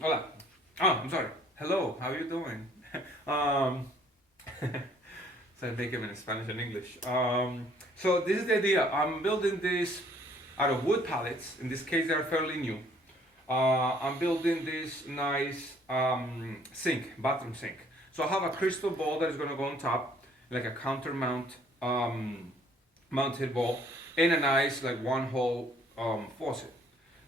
Hola. Oh, I'm sorry. Hello. How are you doing? um, so I think I'm in Spanish and English. So this is the idea. I'm building this out of wood pallets. In this case, they are fairly new. I'm building this nice sink, bathroom sink. So I have a crystal ball that is going to go on top, like a counter mount mounted ball, and a nice like one hole faucet.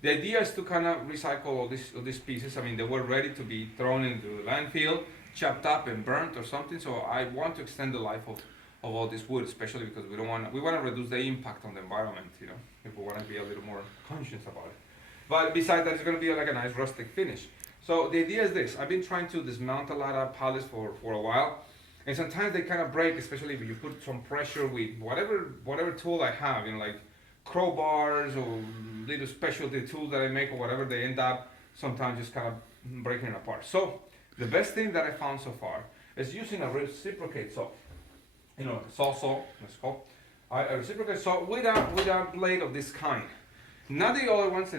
The idea is to kind of recycle all these pieces. I mean, they were ready to be thrown into the landfill, chopped up and burnt or something. So I want to extend the life of all this wood, especially because we want to reduce the impact on the environment. If we want to be a little more conscious about it. But besides that, it's going to be like a nice rustic finish. So the idea is this: I've been trying to dismount a lot of pallets for a while, and sometimes they kind of break, especially if you put some pressure with whatever tool I have, like crowbars or little specialty tools that I make or whatever. They end up sometimes just kind of breaking it apart. So the best thing that I found so far is using a reciprocate saw, a saw, let's call a reciprocate saw with a blade of this kind. Not the other ones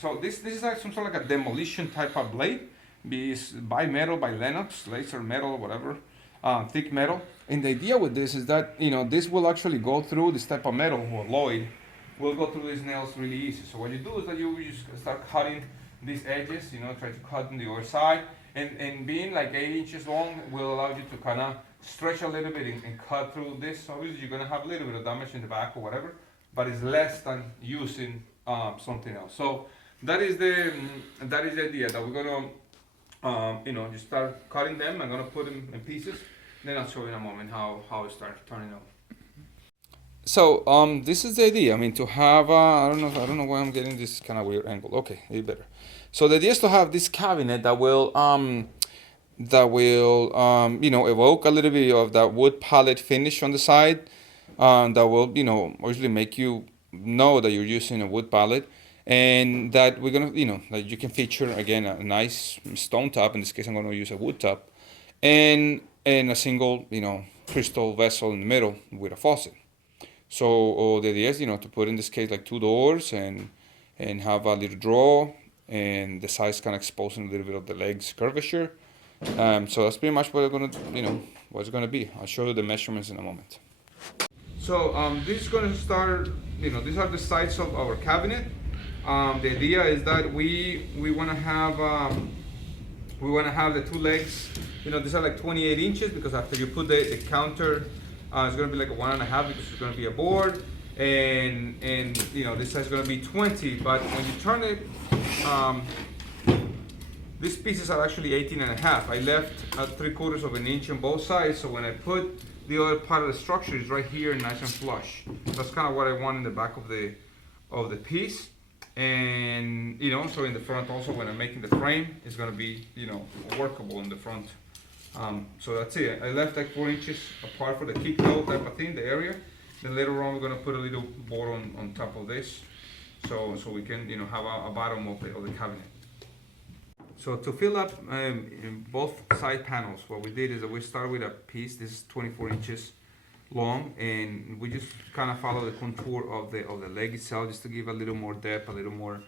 so this is like some sort of like a demolition type of blade. It's bimetal by Lennox, laser metal, whatever, thick metal. And the idea with this is that this will actually go through this type of metal or alloy will go through these nails really easy. So what you do is that you just start cutting these edges, try to cut on the other side. And being like 8 inches long will allow you to kind of stretch a little bit and cut through this. Obviously, you're going to have a little bit of damage in the back or whatever, but it's less than using something else. So that is the idea that we're going to, just start cutting them. I'm going to put them in pieces. Then I'll show you in a moment how it starts turning out. So this is the idea. I mean, to have I don't know why I'm getting this kind of weird angle. Okay, it's better. So the idea is to have this cabinet that will evoke a little bit of that wood palette finish on the side. That will obviously make you know that you're using a wood palette, and that we're gonna that you can feature again a nice stone top. In this case, I'm gonna use a wood top, and a single crystal vessel in the middle with a faucet. So the idea is, to put in this case like two doors and have a little drawer, and the sides kind of exposing a little bit of the legs curvature. So that's pretty much what it's gonna be. I'll show you the measurements in a moment. So this is gonna start. These are the sides of our cabinet. The idea is that we wanna have the two legs. These are like 28 inches because after you put the counter, it's gonna be like a 1.5 because it's gonna be a board, and this side is gonna be 20. But when you turn it, these pieces are actually 18.5. I left 3/4 of an inch on both sides, so when I put the other part of the structure is right here, nice and flush. That's kind of what I want in the back of the piece. And so in the front also, when I'm making the frame, it's gonna be workable in the front. So that's it. I left like 4 inches apart for the kick toe type of thing, the area. Then later on, we're gonna put a little board on top of this, so we can have a bottom of the cabinet. So to fill up in both side panels, what we did is that we start with a piece. This is 24 inches long, and we just kind of follow the contour of the leg itself, just to give a little more depth, a little more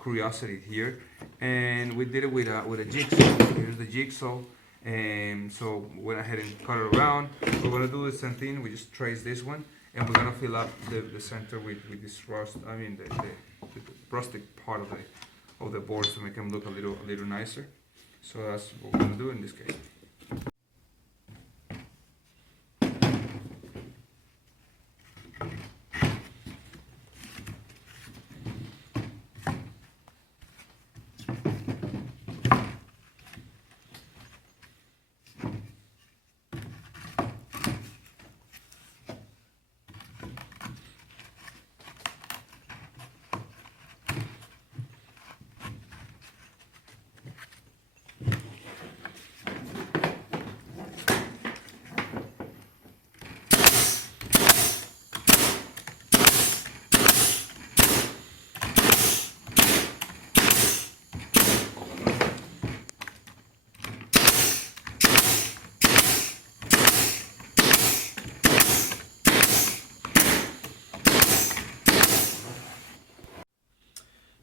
curiosity here. And we did it with a jigsaw. Here's the jigsaw, and so went ahead and cut it around. We're gonna do the same thing. We just trace this one, and we're gonna fill up the center with this rust. I mean the rustic part of the boards to make them look a little nicer. So that's what we're gonna do in this case.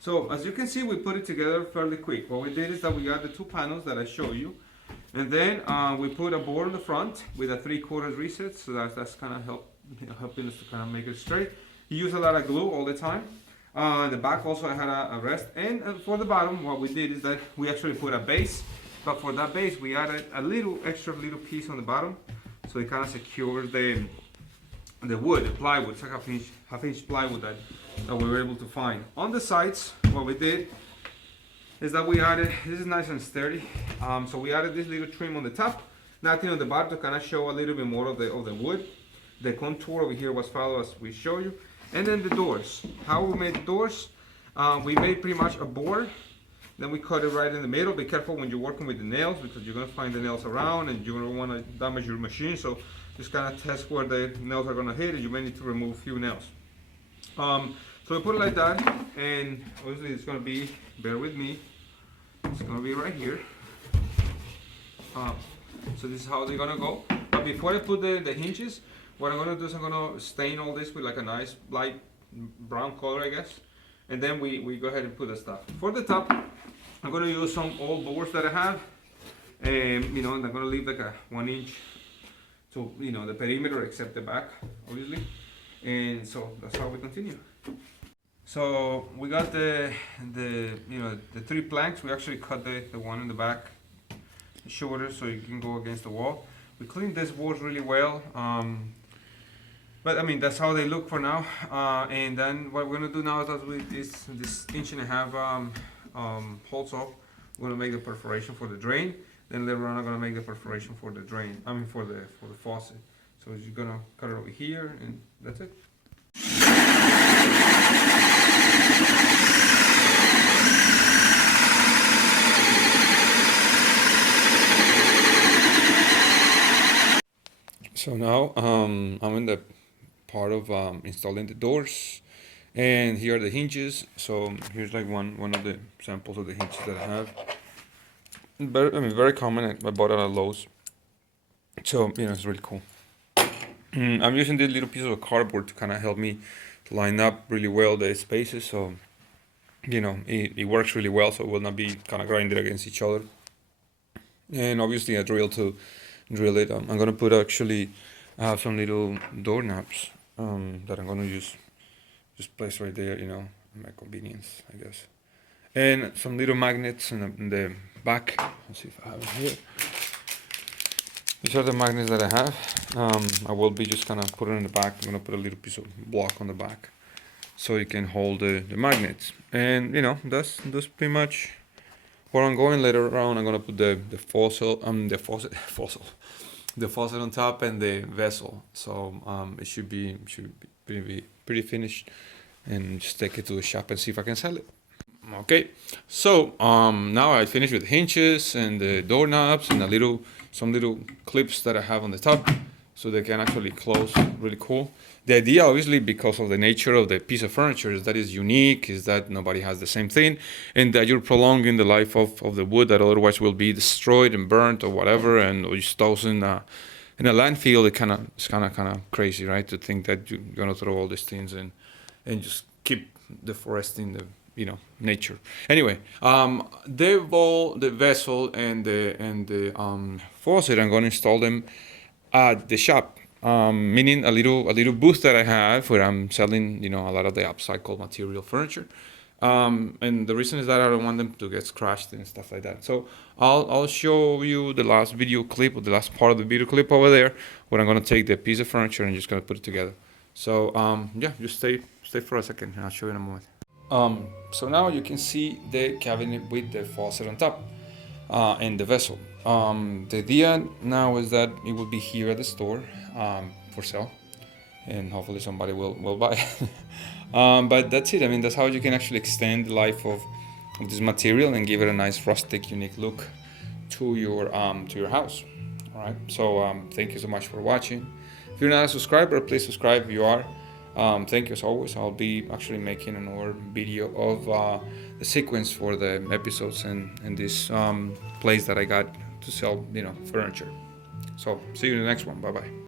So as you can see, we put it together fairly quick. What we did is that we got the two panels that I show you, and then we put a board on the front with a 3/4 reset, so that's kind of helping us to kind of make it straight. You use a lot of glue all the time. The back also I had a rest, and for the bottom, what we did is that we actually put a base. But for that base, we added a little extra little piece on the bottom, so it kind of secures the wood, the plywood. It's like half-inch plywood that we were able to find. On the sides, what we did is that we added, this is nice and sturdy, so we added this little trim on the top, nothing on the bottom to kind of show a little bit more of the wood. The contour over here was followed as we show you. And then the doors. How we made the doors? We made pretty much a board, then we cut it right in the middle. Be careful when you're working with the nails, because you're going to find the nails around and you don't want to damage your machine, so just kind of test where the nails are going to hit, and you may need to remove a few nails. So we put it like that, and obviously it's going to be, bear with me, it's going to be right here. So this is how they're going to go. But before I put the hinges, what I'm going to do is I'm going to stain all this with like a nice light brown color, I guess. And then we go ahead and put the stuff. For the top, I'm going to use some old boards that I have. And, and I'm going to leave like a 1 inch to, the perimeter, except the back, obviously. And so that's how we continue. So we got the 3 planks. We actually cut the one in the back shorter so you can go against the wall. We cleaned this board really well. But I mean, that's how they look for now. And then what we're gonna do now is that with this 1.5 inch hole saw, we're gonna make the perforation for the drain. Then later on, I'm gonna make the perforation for the drain. I mean, for the faucet. So you're gonna cut it over here, and that's it. So now I'm in the part of installing the doors, and here are the hinges. So here's like one of the samples of the hinges that I have. Very common. I bought it at Lowe's, so it's really cool. I'm using this little piece of cardboard to kind of help me line up really well the spaces, so it works really well, so it will not be kind of grinded against each other. And obviously a drill to drill it. I'm gonna put actually some little doorknobs that I'm gonna use, just place right there, my convenience, I guess. And some little magnets in the back. Let's see if I have it here. These are the magnets that I have. I will be just kind of putting in the back. I'm gonna put a little piece of block on the back so you can hold the magnets. And that's pretty much where I'm going. Later on, I'm gonna put the faucet on top and the vessel. So it should be pretty finished, and just take it to the shop and see if I can sell it. Okay, so now I finished with the hinges and the doorknobs and some little clips that I have on the top, so they can actually close really cool. The idea, obviously, because of the nature of the piece of furniture, is that it's unique, is that nobody has the same thing, and that you're prolonging the life of the wood that otherwise will be destroyed and burnt or whatever, and or just tossed in a landfill. It's kind of crazy, right? To think that you're gonna throw all these things and just keep deforesting the nature. Anyway, the bowl, the vessel, and the faucet, I'm gonna install them at the shop. Meaning a little booth that I have where I'm selling, a lot of the upcycled material furniture. And the reason is that I don't want them to get scratched and stuff like that. So I'll show you the last video clip, or the last part of the video clip over there, where I'm gonna take the piece of furniture and just gonna put it together. So yeah, just stay for a second, and I'll show you in a moment. So now you can see the cabinet with the faucet on top and the vessel. The idea now is that it will be here at the store for sale, and hopefully somebody will buy it. But that's it. I mean, that's how you can actually extend the life of this material and give it a nice rustic, unique look to your house. All right. So thank you so much for watching. If you're not a subscriber, please subscribe if you are. Thank you as always. I'll be actually making another video of the sequence for the episodes and this place that I got to sell, furniture. So see you in the next one. Bye bye.